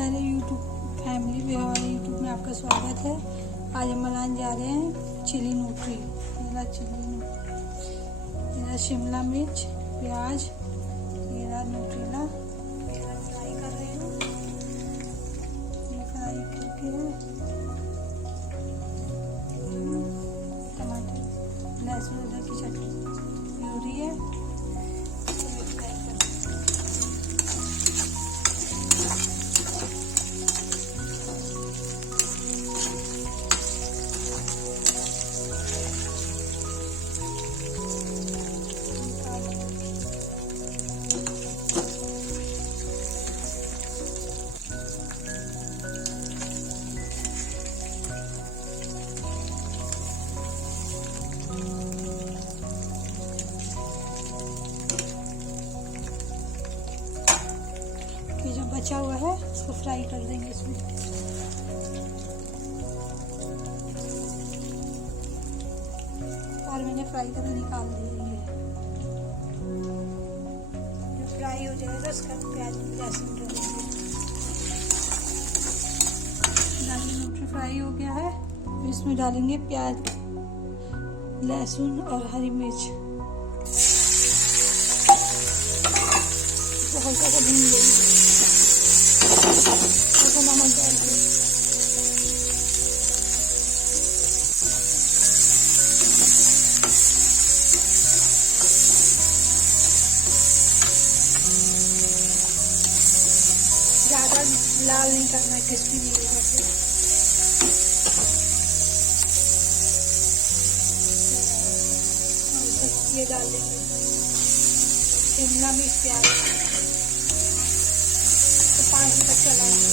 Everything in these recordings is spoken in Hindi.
सारे यूट्यूब फैमिली भी हमारे यूट्यूब में आपका स्वागत है। आज हम बनाने जा रहे हैं चिली न्यूट्री। ये चिली न्यूट्री, ये शिमला मिर्च, प्याज, ये न्यूट्रीला, ये फ्राई कर रही हूँ। ये फ्राई करके टमाटर, लहसुन, अदरक की चटनी प्यूरी है। ये जो बचा हुआ है उसको फ्राई कर देंगे इसमें। और मैंने फ्राई करके निकाल दिया। ये फ्राई हो जाएगा तो उसका प्याज लहसुन डालेंगे। न्यूट्री फ्राई हो गया है, इसमें डालेंगे प्याज, लहसुन और हरी मिर्च। तो हल्का सा भून लेंगे, तो नमक डाल देंगे। ज़्यादा लाल नहीं करना है, क्रिस्पी नहीं होगा फिर। ये डाल देंगे शिमला मिर्च, प्याज, तो 5 मिनट तक चलाएंगे।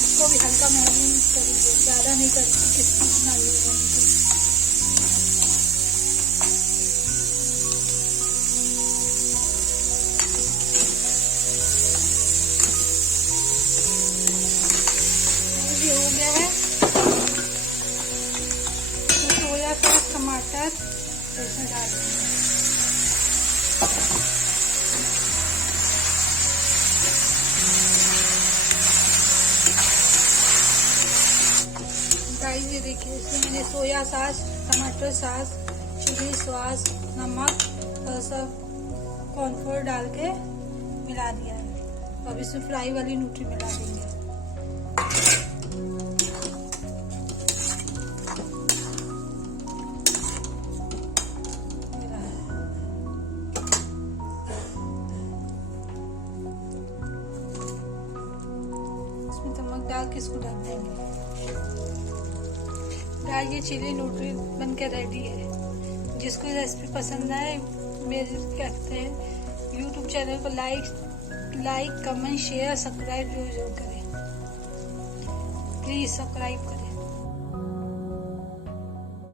इसको भी हल्का मैरिनेट करेंगे, ज़्यादा नहीं करेंगे, क्रिस्पी ना होगा। ये हो गया है। सोया सॉस, टमाटर इसमें डाल देंगे। गाइस ये देखिए, इसमें मैंने सोया सॉस, टमाटर सॉस, चिली सॉस, नमक और सब कॉर्नफ्लोर डाल के मिला दिया है। अब इसमें फ्राई वाली न्यूट्री मिला देंगे। इसमें नमक डाल के इसको ढक देंगे। गाइस ये चिली न्यूट्री बनकर रेडी है। जिसको रेसिपी पसंद आए मेरे कहते हैं यूट्यूब चैनल को लाइक कमेंट शेयर सब्सक्राइब जो करें, प्लीज सब्सक्राइब करें।